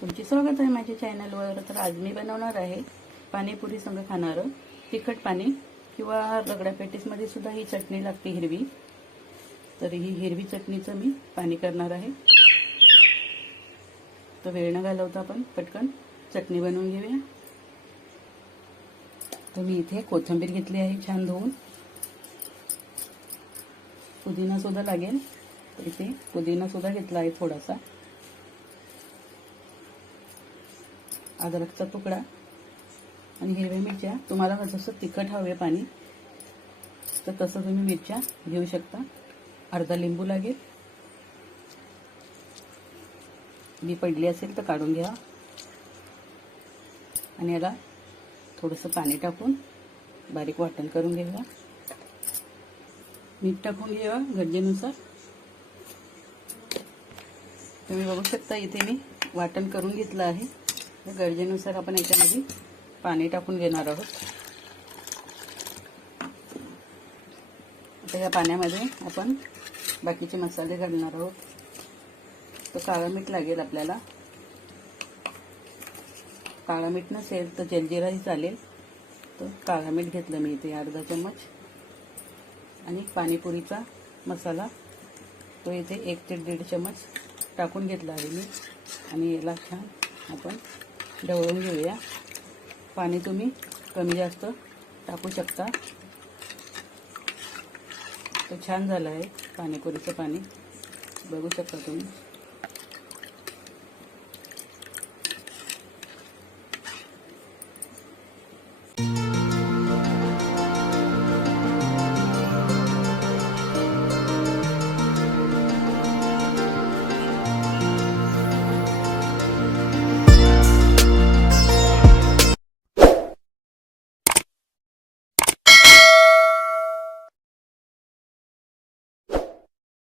तुमची स्वागत आहे माझ्या चॅनलवर तर आज मी बनवणार आहे पाणीपुरी संग खाणारं. तिखट पाणी किंवा रगडा पॅटीसमध्ये सुद्धा ही चटणी लागते हिरवी. तर ही हिरवी चटणीचं मी पाणी करणार आहे. तर वेळ न घालवता आपण पटकन चटणी बनवून घेऊया. तर मी इथे कोथिंबीर घेतली आहे छान धुवून. पुदिना सुद्धा लागेल. तर इथे पुदिना सुद्धा घेतला आहे थोडासा. अद्रकचा तुकडा आणि हिरव्या मिरच्या. तुम्हाला जसं तिखट हवे पाणी तर तसं तुम्ही मिरच्या घेऊ शकता. अर्धा लिंबू लागेल. मी पडली असेल तर काढून घ्या. आणि याला थोडंसं पाणी टाकून बारीक वाटण करून घेऊया. मीठ टाकून घ्यावा गरजेनुसार तुम्ही बघू शकता इथे मी वाटण करून घेतलं आहे. गरजेनुसार आपण याच्यामध्ये पाणी टाकून घेणार आहोत. आता या पाण्यामध्ये आपण बाकीचे मसाले घालणार आहोत. तर काळं मीठ लागेल आपल्याला. काळं मीठ नसेल तर जलजिराही चालेल. तर काळं मीठ घेतलं मी इथे अर्धा चम्मच. आणि पाणीपुरीचा मसाला तो इथे एक ते दीड चम्मच टाकून घेतला आहे मी. आणि याला छान आपण ढवळून घेऊया. पाणी तुम्ही कमी जास्त टाकू शकता. तो छान झालं आहे पाणीपुरीचं पाणी. बघू शकता तुम्ही.